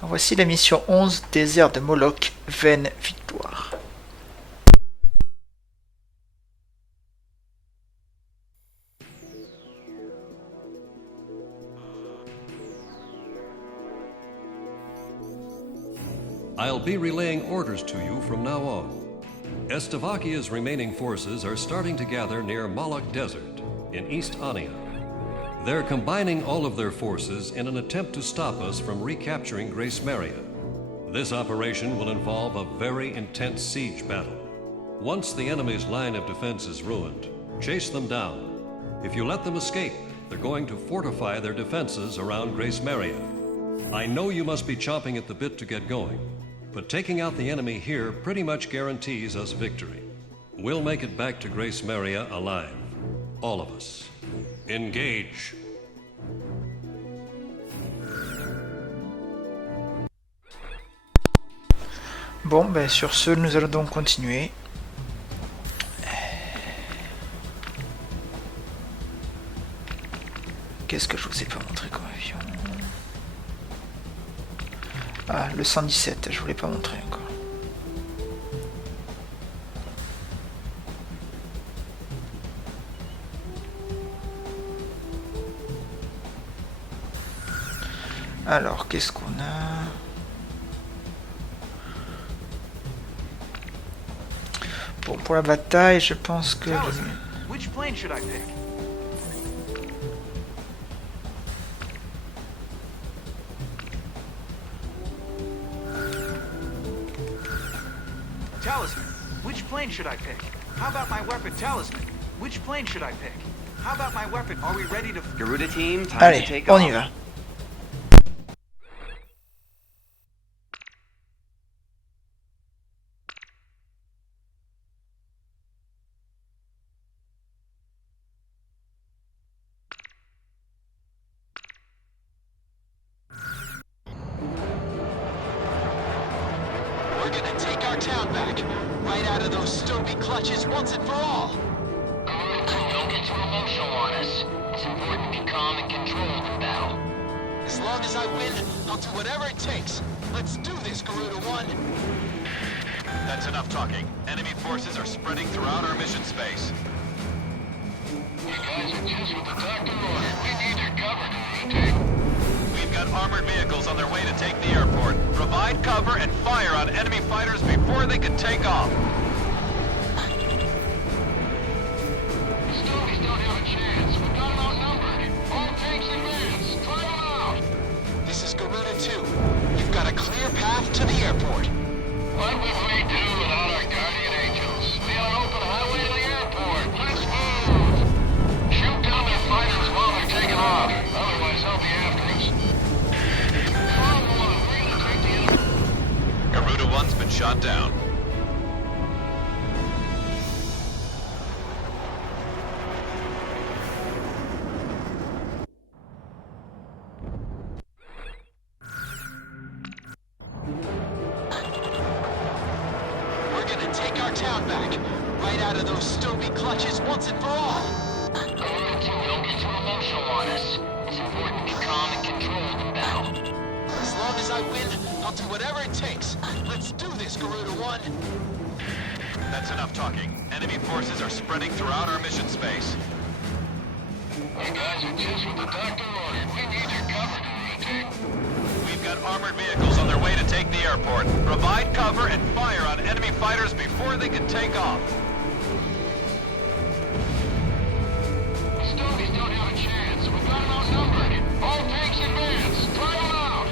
Voici la mission 11, désert de Moloch, vaine victoire. I'll be relaying orders to you from now on. Estevakia's remaining forces are starting to gather near Moloch Desert in East Ania. They're combining all of their forces in an attempt to stop us from recapturing Grace Maria. This operation will involve a very intense siege battle. Once the enemy's line of defense is ruined, chase them down. If you let them escape, they're going to fortify their defenses around Grace Maria. I know you must be chomping at the bit to get going, but taking out the enemy here pretty much guarantees us victory. We'll make it back to Grace Maria alive. All of us. Engage. Bon, ben sur ce, nous allons donc continuer. Qu'est-ce que je vous ai pas montré comme avion? Ah, le 117, je vous l'ai pas montré encore. Alors, qu'est-ce qu'on a? Bon, pour la bataille, je pense que... Which plane should I pick? Talisman, which plane should I pick? How about my weapon? Talisman, which plane should I pick? How about my weapon? Are we ready to... Garuda team, time Allez, to take on off. y va. We're gonna take our town back, right out of those Stoby clutches once and for all. Don't get too emotional on us. It's important to be calm and controlled in battle. As long as I win, I'll do whatever it takes. Let's do this, Garuda 1. That's enough talking. Enemy forces are spreading throughout our mission space. You guys are just what the doctor ordered. We need your cover, Garuda. We've got armored vehicles on their way to take the airport. Provide cover and fire on enemy fighters before they can take off. The Stogies don't have a chance. We've got them outnumbered. All tanks in advance. Drive them out. This is Garuda 2. You've got a clear path to the airport. What would we do without our guardian angels? We have an open highway to the airport. Let's move. Shoot down their fighters while they're taking off. Otherwise, they'll be after us. Garuda 1's been shot down. We're gonna take our town back, right out of those Stoby clutches once and for all. Don't get too emotional on us. It's important to be calm and controlled in battle. As long as I win, I'll do whatever it takes. Let's do this, Garuda 1. That's enough talking. Enemy forces are spreading throughout our mission space. You guys are just what the doctor ordered. We need your cover, Garuda. We've got armored vehicles on their way to take the airport. Provide cover and fire on enemy fighters before they can take off. The Stogies don't have a chance. We've got them outnumbered. All tanks in advance. Drive them out.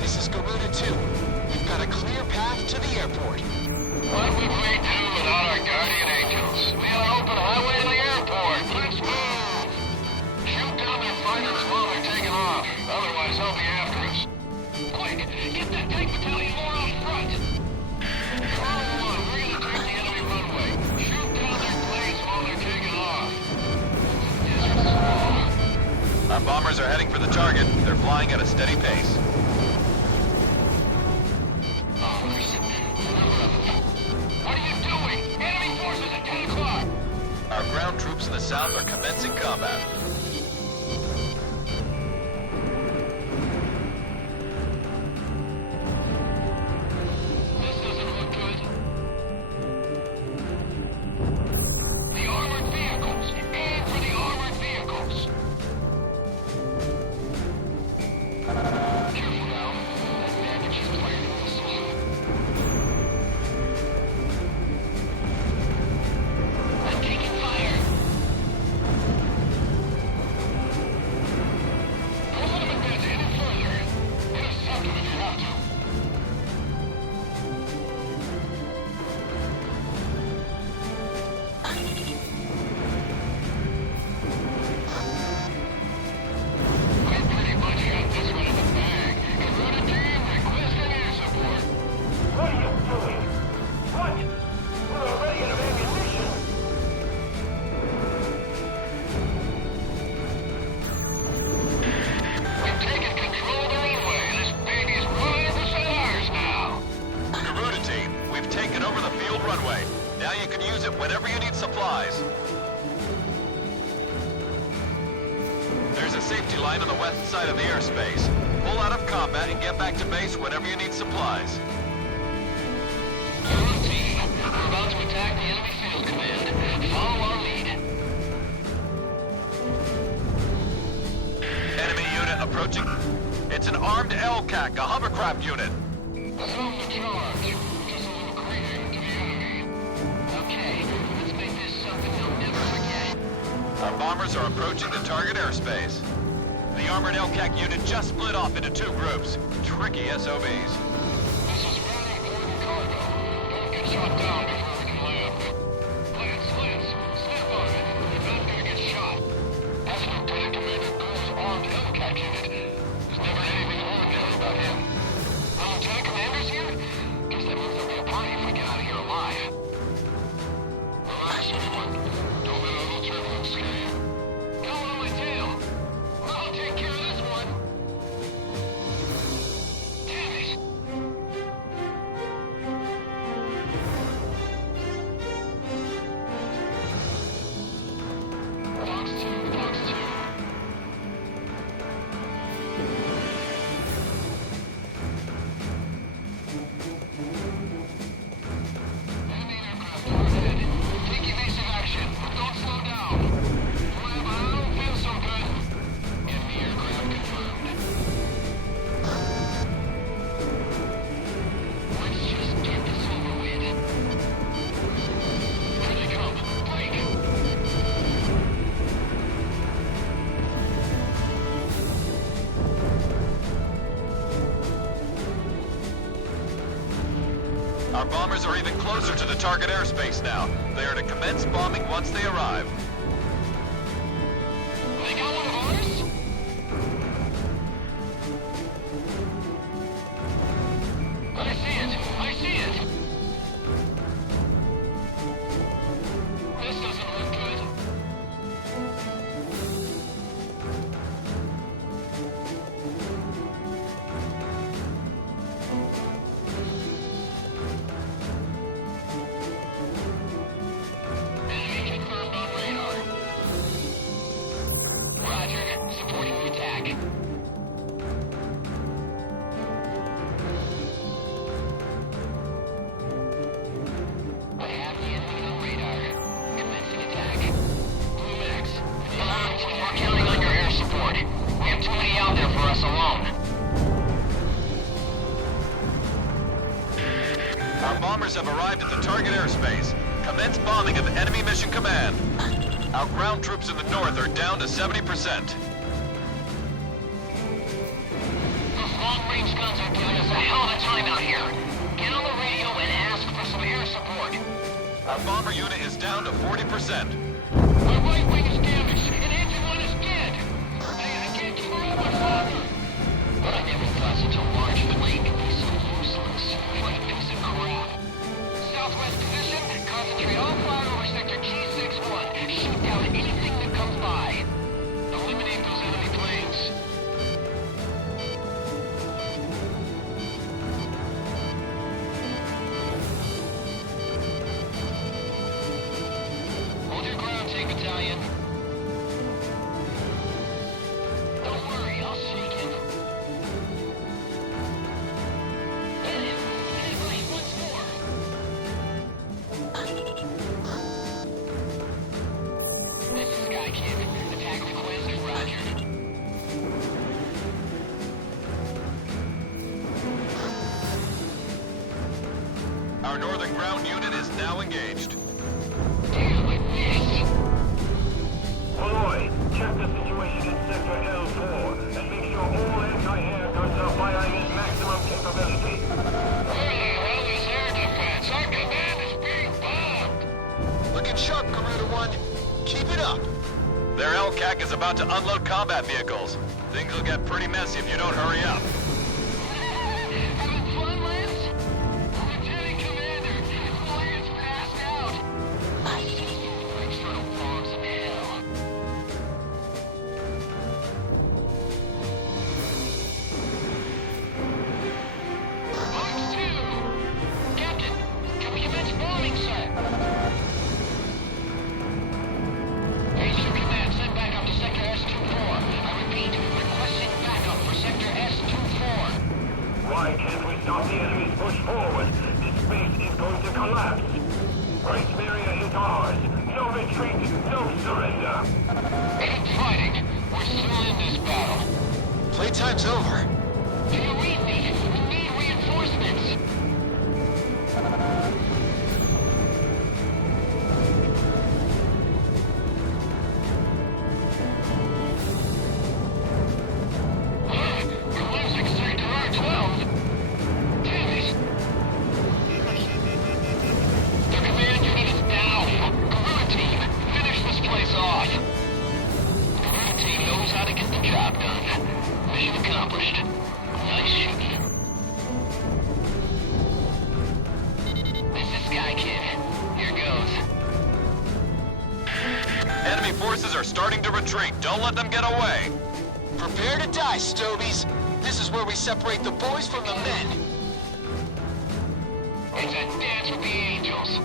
This is Garuda 2. You've got a clear path to the airport. What would we do without our guardian angels? We have an open highway to the airport. Let's move. Shoot down their fighters while they're taking off. Otherwise, they'll be after us. Quick, get that tank battalion more out front. Bravo 1, we're gonna take the enemy runway. Shoot down their planes while they're taking off. Desert's small. Our bombers are heading for the target. They're flying at a steady pace. Bombers. What are you doing? Enemy forces at 10 o'clock. Our ground troops in the south are commencing combat. use it whenever you need supplies. There's a safety line on the west side of the airspace. Pull out of combat and get back to base whenever you need supplies. Alert team, we're about to attack the enemy field command. Follow our lead. Enemy unit approaching. It's an armed LCAC, a hovercraft unit. Assume the charge. Just a little greeting to the enemy. Okay, let's make this something they'll never forget. Our bombers are approaching the target airspace. The armored LCAC unit just split off into two groups. Tricky SOBs. This is very important cargo. Don't get shot down before we can land. Lance, snap on it. You're not gonna get shot. That's Lieutenant Commander Gould's armed LCAC unit. There's never anything ordinary about him. The Lieutenant Commander's here? Guess that means there'll be a party if we get out of here alive. Relax, everyone. Don't let a little turbulence scare you. Got one on my tail. I'll take care of this one. Damn it. Box 2. Enemy aircraft overhead. Take evasive action, but don't slow down. Well, I don't feel so good. Enemy aircraft confirmed. Let's just get this over with. Here they come. Break! Our bombers are even closer to the target airspace now. They are to commence bombing once they arrive. They got one of ours? I see it. This doesn't look good. Enemy confirmed on radar. Roger, supporting the attack. I have the enemy on radar. Commencing attack. Blue Max. We're counting on your air support. We have too many out there for us alone. Our bombers have arrived at the target airspace. Commence bombing of enemy mission command. Our ground troops in the north are down to 70%. Those long-range guns are giving us a hell of a time out here. Get on the radio and ask for some air support. Our bomber unit is down to 40%. My right wing is damaged, and engine one is dead. I can't keep her up much longer. But I never thought such a large fleet could be so useless. What a piece of crap. Southwest position, concentrate all fire over sector G61. Shoot down anything that comes by. Eliminate those enemy planes. Hold your ground, tank battalion. Don't worry, I'll shake him. Hit him! Hit him right once more! This is Sky Kid. Attack request, roger. Our northern ground unit is now engaged. Damn, I missed! Malloy, check the situation in Sector L4 and make sure all anti-air guns are firing at maximum capability. Where the hell is air defense? Our command is being bombed! Looking sharp, Commander 1. Keep it up. Their LCAC is about to unload combat vehicles. Things will get pretty messy if you don't hurry up. Having fun, Lance? Lieutenant Commander, Lance passed out. I see you, infernal bombs of hell. Box 2! Captain, can we commence bombing, sir? Why can't we stop the enemy's push forward? This base is going to collapse. Great Maria is ours. No retreat, no surrender. Keep fighting. We're still in this battle. Playtime's over. Do you read me? We need reinforcements. We're losing Sector R-12. Damn it. The command unit is down. Guerrilla team, finish this place off. Guerrilla team knows how to get the job done. Mission accomplished. Nice shooting. This is Sky Kid. Here goes. Enemy forces are starting to retreat. Don't let them get away. Prepare to die, Stobies. This is where we separate the boys from the men. It's a dance with the angels.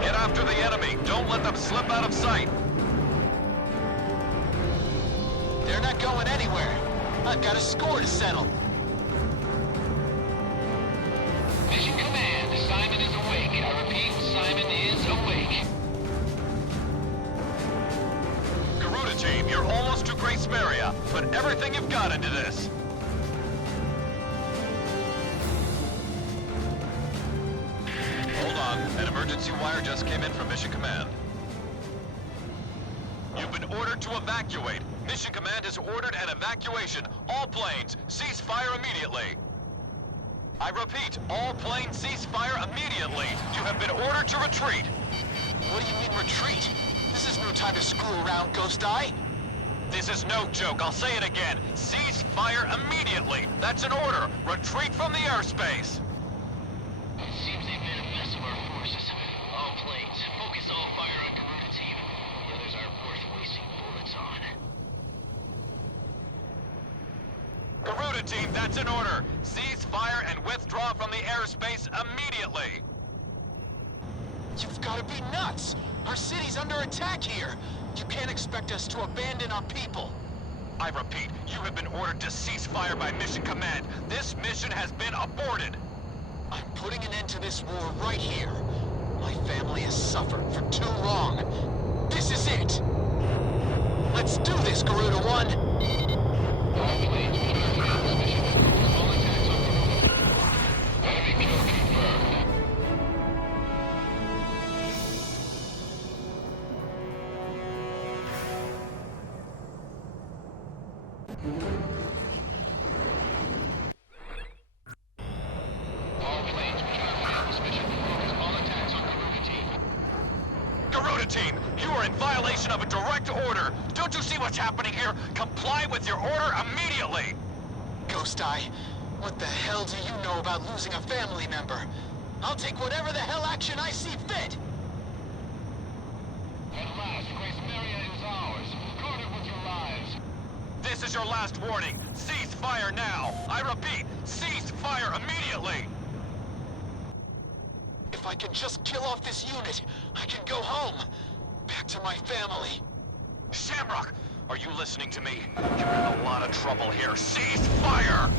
Get after the enemy. Don't let them slip out of sight. They're not going anywhere. I've got a score to settle. Mission Command, Simon is awake. I repeat, Simon is awake. Garuda team, you're almost to Grace Maria. Put everything you've got into this. Hold on. An emergency wire just came in from Mission Command. You've been ordered to evacuate. Mission Command has ordered an evacuation. All planes, cease fire immediately. I repeat, all planes cease fire immediately. You have been ordered to retreat. What do you mean retreat? This is no time to screw around, Ghost Eye. This is no joke. I'll say it again. Cease fire immediately. That's an order. Retreat from the airspace. It seems they've made a mess of our forces. All planes, focus all fire on Garuda team. The others aren't worth wasting bullets on. Garuda team, that's an order. Cease fire and withdraw from the airspace immediately. You've got to be nuts! Our city's under attack here! You can't expect us to abandon our people! I repeat, you have been ordered to cease fire by Mission Command. This mission has been aborted. I'm putting an end to this war right here. My family has suffered for too long. This is it! Let's do this, Garuda One! All planes, return to transmission. All attacks on Garuda. Enemy kill confirmed. All planes, return to transmission. Focus all attacks on Garuda team. Garuda team, you are in violation of a direct order. Don't you see what's happening here? Comply with your order immediately. Ghost Eye, what the hell do you know about losing a family member? I'll take whatever the hell action I see fit! At last, Grace Maria is ours. Guard it with your lives. This is your last warning. Cease fire now. I repeat, cease fire immediately. If I can just kill off this unit, I can go home. Back to my family. Shamrock, are you listening to me? You're in a lot of trouble here. Cease fire!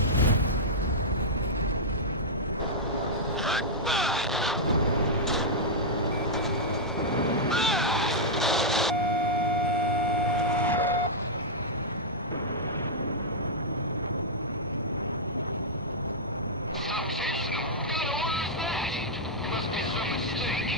Nonsense! What kind of order is that? There must be some mistake.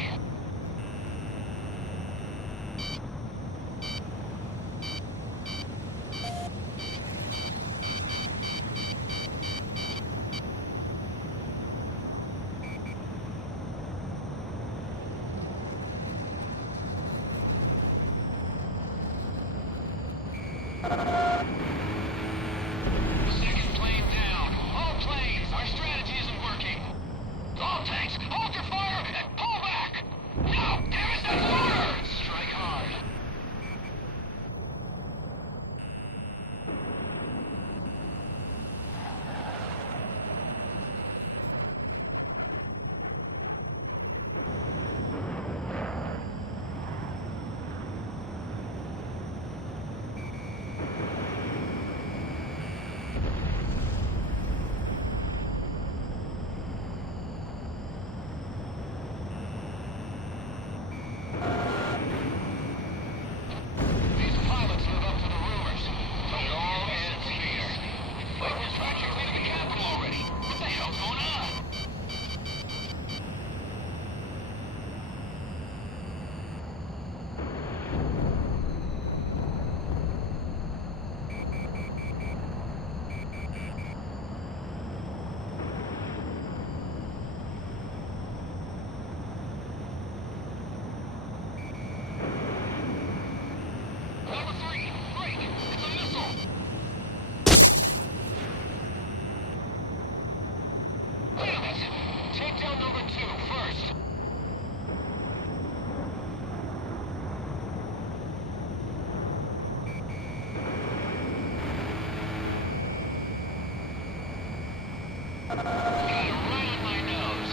Got it right on my nose.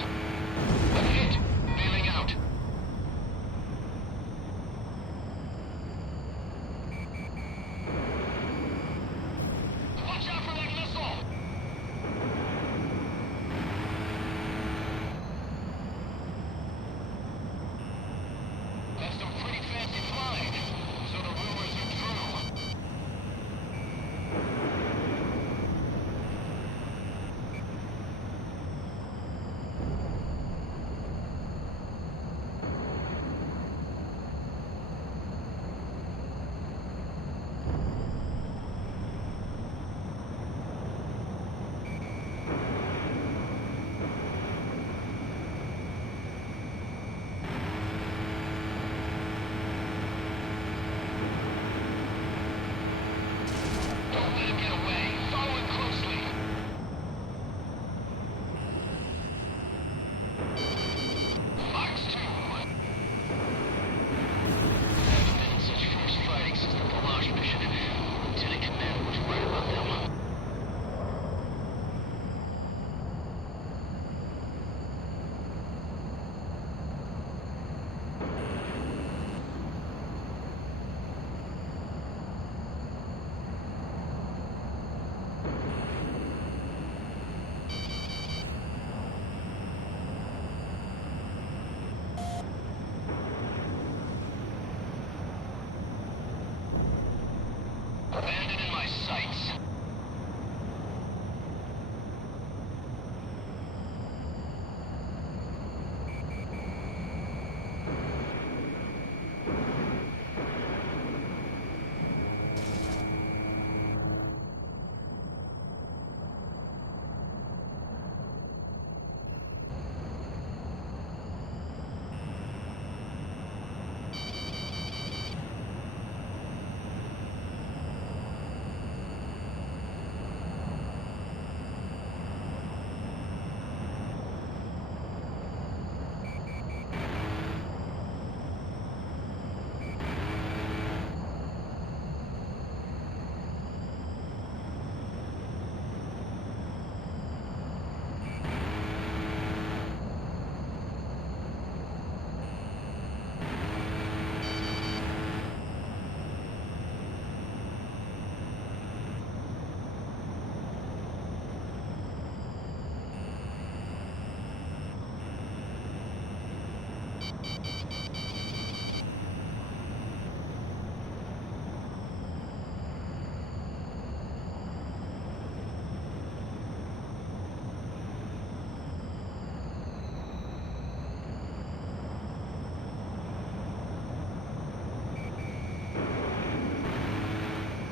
A hit. Bailing out. Watch out for that missile! That's some pretty fancy flying. So the rumors are true. Don't let him get away. Follow him closely. Fox 2. Haven't been in such fierce fighting since the Moloch mission. Lieutenant Commander was right about them. Abandon in my sights.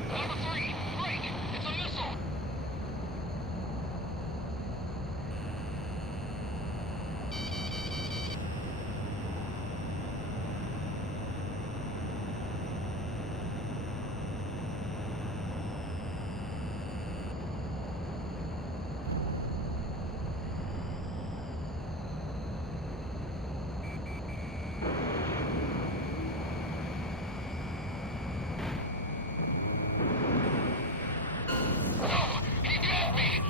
Number 3, break! It's a missile! No! He got me!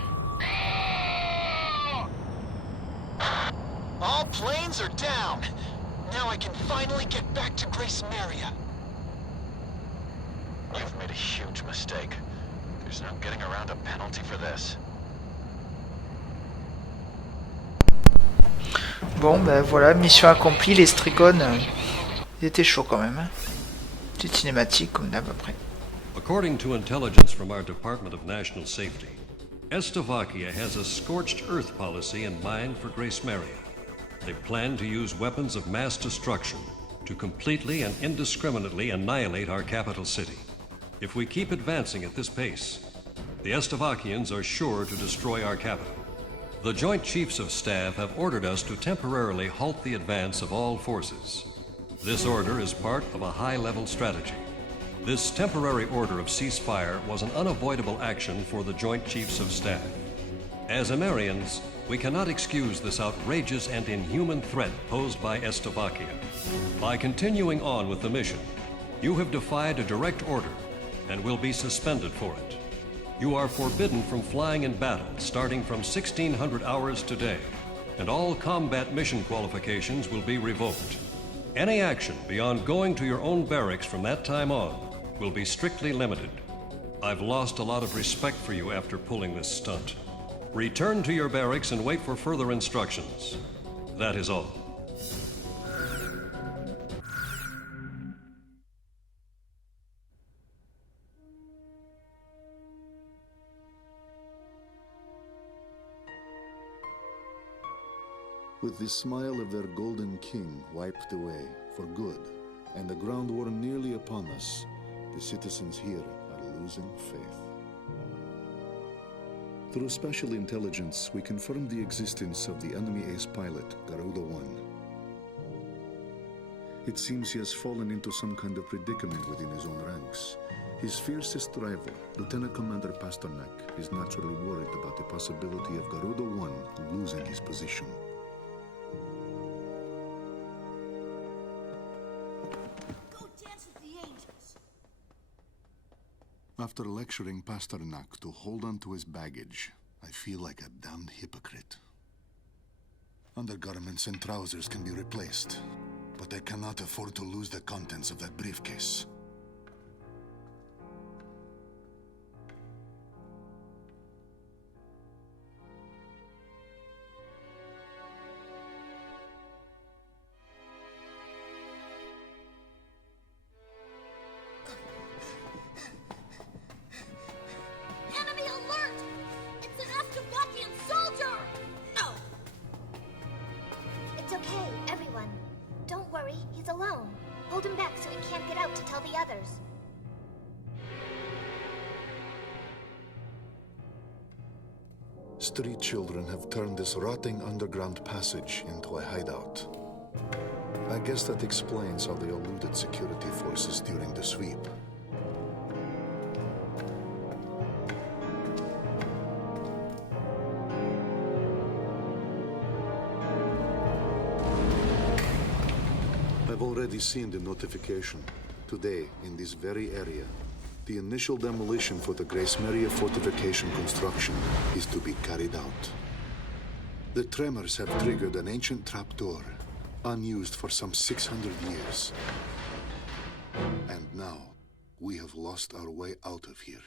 No! All planes are down. Now I can finally get back to Grace Maria. You've made a huge mistake. There's no getting around a penalty for this. Bon, ben voilà, mission accomplie, les Strigones, ils étaient chauds quand même. Hein. Petite cinématique comme d'hab après. According to intelligence from our Department of National Safety, Slovakia has a scorched earth policy in mind for Grace Maria. They plan to use weapons of mass destruction to completely and indiscriminately annihilate our capital city. If we keep advancing at this pace, the Slovakians are sure to destroy our capital. The Joint Chiefs of Staff have ordered us to temporarily halt the advance of all forces. This order is part of a high-level strategy. This temporary order of ceasefire was an unavoidable action for the Joint Chiefs of Staff. As Americans, we cannot excuse this outrageous and inhuman threat posed by Slovakia. By continuing on with the mission, you have defied a direct order and will be suspended for it. You are forbidden from flying in battle starting from 1600 hours today, and all combat mission qualifications will be revoked. Any action beyond going to your own barracks from that time on will be strictly limited. I've lost a lot of respect for you after pulling this stunt. Return to your barracks and wait for further instructions. That is all. With the smile of their golden king wiped away for good, and the ground war nearly upon us, the citizens here are losing faith. Through special intelligence, we confirmed the existence of the enemy ace pilot, Garuda-1. It seems he has fallen into some kind of predicament within his own ranks. His fiercest rival, Lieutenant Commander Pasternak, is naturally worried about the possibility of Garuda-1 losing his position. After lecturing Pasternak to hold on to his baggage, I feel like a damned hypocrite. Undergarments and trousers can be replaced, but I cannot afford to lose the contents of that briefcase. Street children have turned this rotting underground passage into a hideout. I guess that explains how they eluded security forces during the sweep. I've already seen the notification. Today, in this very area, the initial demolition for the Grace Maria fortification construction is to be carried out. The tremors have triggered an ancient trapdoor, unused for some 600 years. And now, we have lost our way out of here.